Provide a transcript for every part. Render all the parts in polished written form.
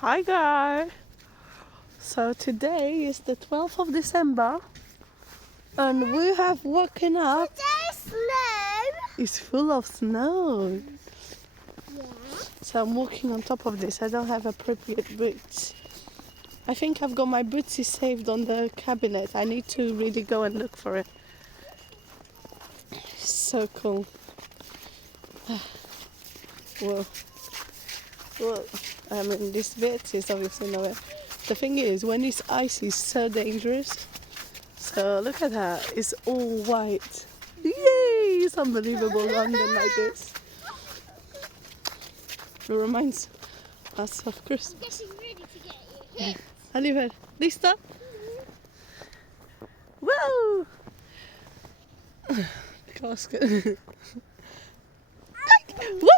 Hi guys! So today is the 12th of December and we have woken up. Today's snow. It's full of snow. Yeah. So I'm walking on top of this. I don't have appropriate boots. I think I've got my boots saved on the cabinet. I need to really go and look for it. It's so cool. Whoa. Whoa. I mean, this bit is obviously nowhere. The thing is, when it's icy, it's so dangerous. So look at that. It's all white. Yay! It's unbelievable London like this. It reminds us of Christmas. I'm getting ready to get you hit. Oliver, lista? Whoa! Casket. Whoa!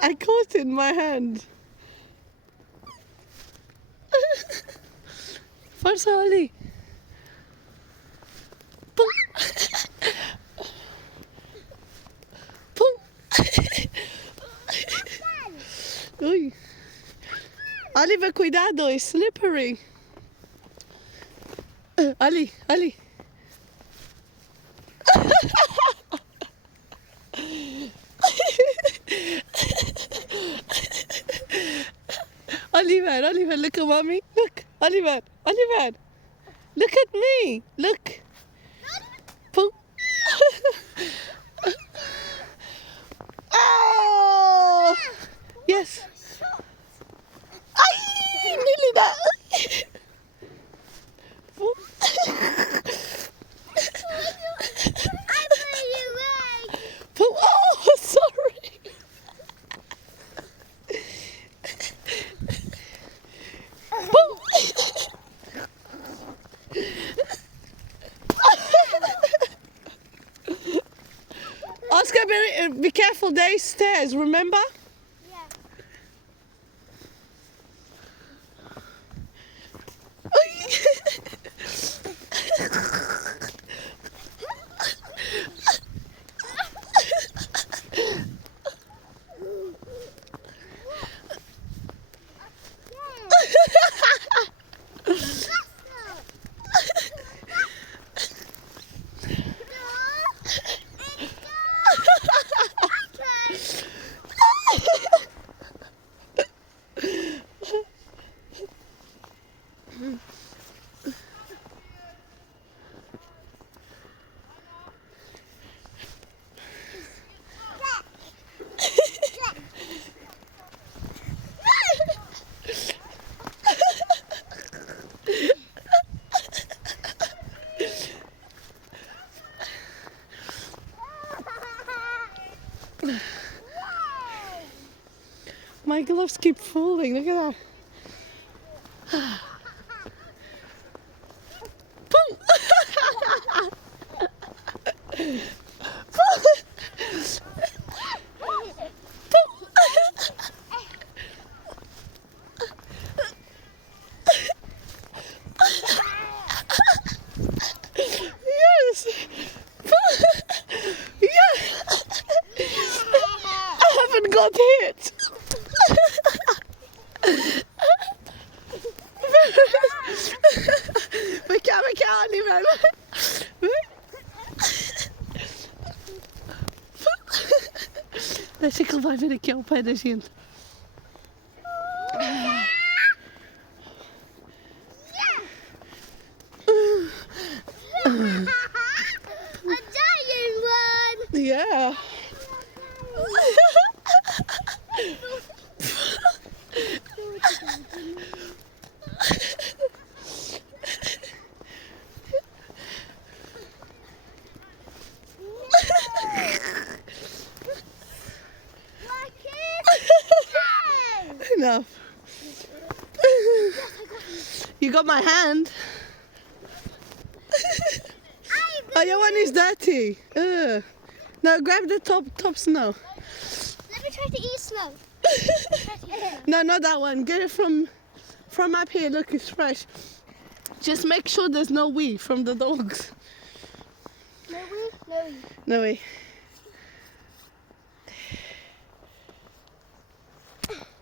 I caught it in my hand. Forza Ali. Pum. Pum. Uy. Oliver, cuidado, it's slippery. Ali, Ali. Oliver, Oliver, look at mommy. Look, Oliver, Oliver. Look at me. Look. Pooh. Oh! Yes. Ay, nearly that. Pooh. Oh, sorry. Oscar, be careful, there's stairs, remember? Yeah. My gloves keep falling, look at that. Yes! Yeah! I haven't got hit! Vecka, Oliver! Deixa que ele vai ver aqui ao pé da gente. A giant one. Yeah. Enough. You got my hand. Oh, your one is dirty. Now grab the top snow. Let me try to eat snow. No, not that one. Get it from up here. Look, it's fresh. Just make sure there's no wee from the dogs. No wee? No wee. No way.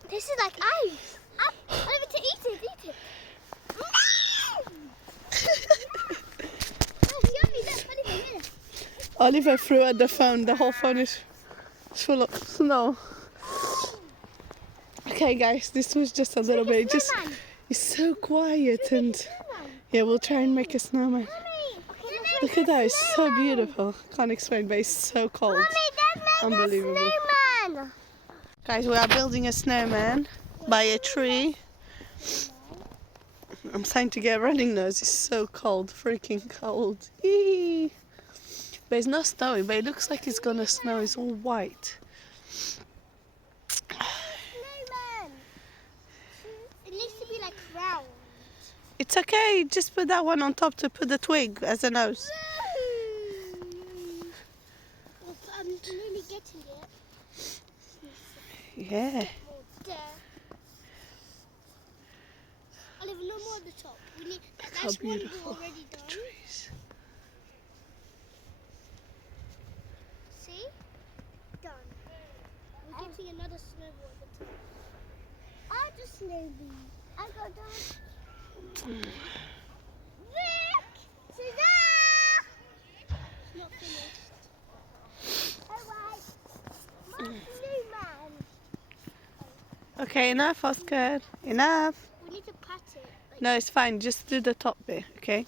This is like ice. Oliver, to eat it, eat it. Oh, yummy, look, Oliver, here. Oliver threw at the phone. The whole phone is full of snow. Okay, guys, this was just a little bit. Just it's so quiet, and yeah, we'll try and make a snowman. Look at that, it's so beautiful. Can't explain, but it's so cold. Unbelievable. Snowman. Guys, we are building a snowman by a tree. I'm starting to get a running nose. It's so cold, freaking cold. Eee. But it's not snowing, but it looks like it's gonna snow. It's all white. Snowman. It needs to be like round. It's okay, just put that one on top to put the twig as a nose. I'm nearly getting it. Yeah. Oliver, no more at the top. We need. Look how That's one beautiful already the done. trees. See? Done. We're getting another snowball at the top. I just snowball. I got done. Look! Susanna! It's not finished. Alright. My snowman. Okay, enough, Oscar. Enough. We need to pat it. Like, No, it's fine. Just do the top bit, okay?